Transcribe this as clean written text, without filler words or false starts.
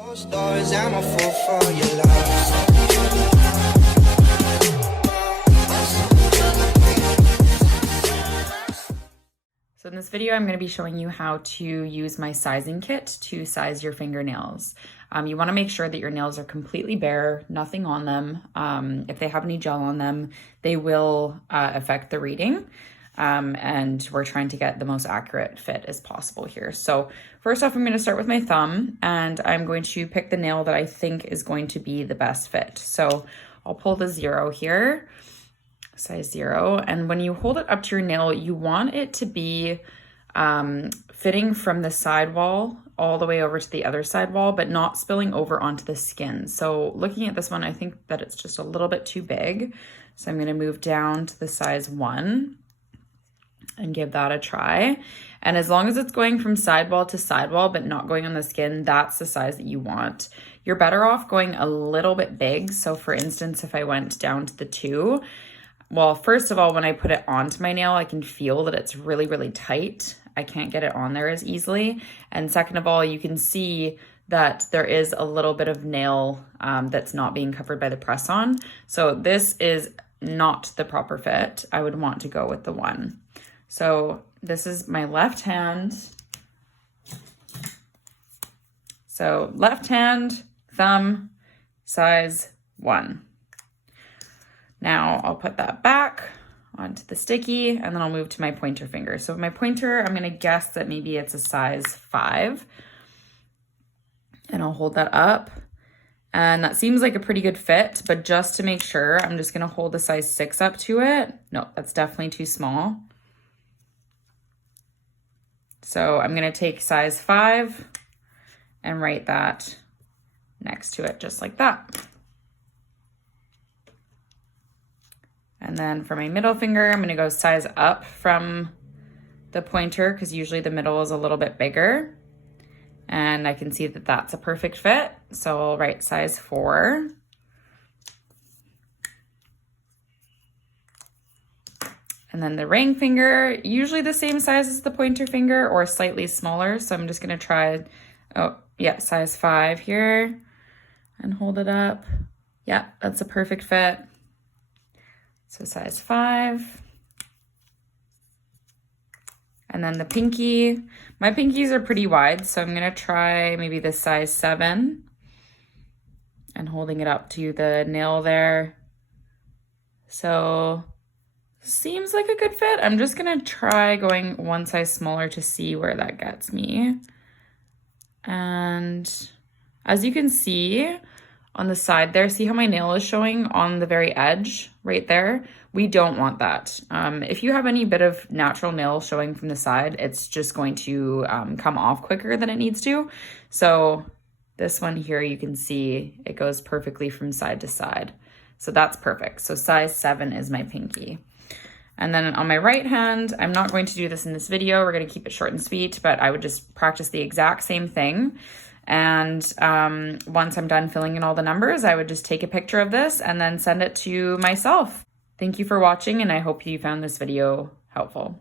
Closed doors, I'm a fool for your love. So in this video, I'm going to be showing you how to use my sizing kit to size your fingernails. You want to make sure that your nails are completely bare, nothing on them. If they have any gel on them, they will affect the reading. And we're trying to get the most accurate fit as possible here. So first off, I'm going to start with my thumb, and I'm going to pick the nail that I think is going to be the best fit. So I'll pull the 0 here. Size 0, and when you hold it up to your nail, you want it to be fitting from the side wall all the way over to the other side wall, but not spilling over onto the skin. So looking at this one, I think that it's just a little bit too big. So I'm going to move down to the size 1 and give that a try. And as long as it's going from sidewall to sidewall, but not going on the skin, that's the size that you want. You're better off going a little bit big. So for instance, if I went down to the 2, well, first of all, when I put it onto my nail, I can feel that it's really, really tight. I can't get it on there as easily. And second of all, you can see that there is a little bit of nail that's not being covered by the press-on. So this is not the proper fit. I would want to go with the 1. So this is my left hand. So left hand, thumb, size 1. Now I'll put that back onto the sticky, and then I'll move to my pointer finger. So my pointer, I'm gonna guess that maybe it's a size 5. And I'll hold that up. And that seems like a pretty good fit, but just to make sure, I'm just gonna hold a size 6 up to it. No, that's definitely too small. So I'm gonna take size 5 and write that next to it, just like that. And then for my middle finger, I'm gonna go size up from the pointer because usually the middle is a little bit bigger. And I can see that that's a perfect fit. So I'll write size 4. And then the ring finger, usually the same size as the pointer finger or slightly smaller. So I'm just gonna try, size 5 here and hold it up. Yeah, that's a perfect fit. So size 5. And then the pinky. My pinkies are pretty wide, so I'm gonna try maybe the size 7 and holding it up to the nail there. So seems like a good fit. I'm just gonna try going one size smaller to see where that gets me. And as you can see, on the side there, see how my nail is showing on the very edge right there? We don't want that. If you have any bit of natural nail showing from the side, it's just going to come off quicker than it needs to. So this one here, you can see it goes perfectly from side to side. So that's perfect. So size 7 is my pinky. And then on my right hand, I'm not going to do this in this video. We're gonna keep it short and sweet, but I would just practice the exact same thing. And once I'm done filling in all the numbers, I would just take a picture of this and then send it to myself. Thank you for watching, and I hope you found this video helpful.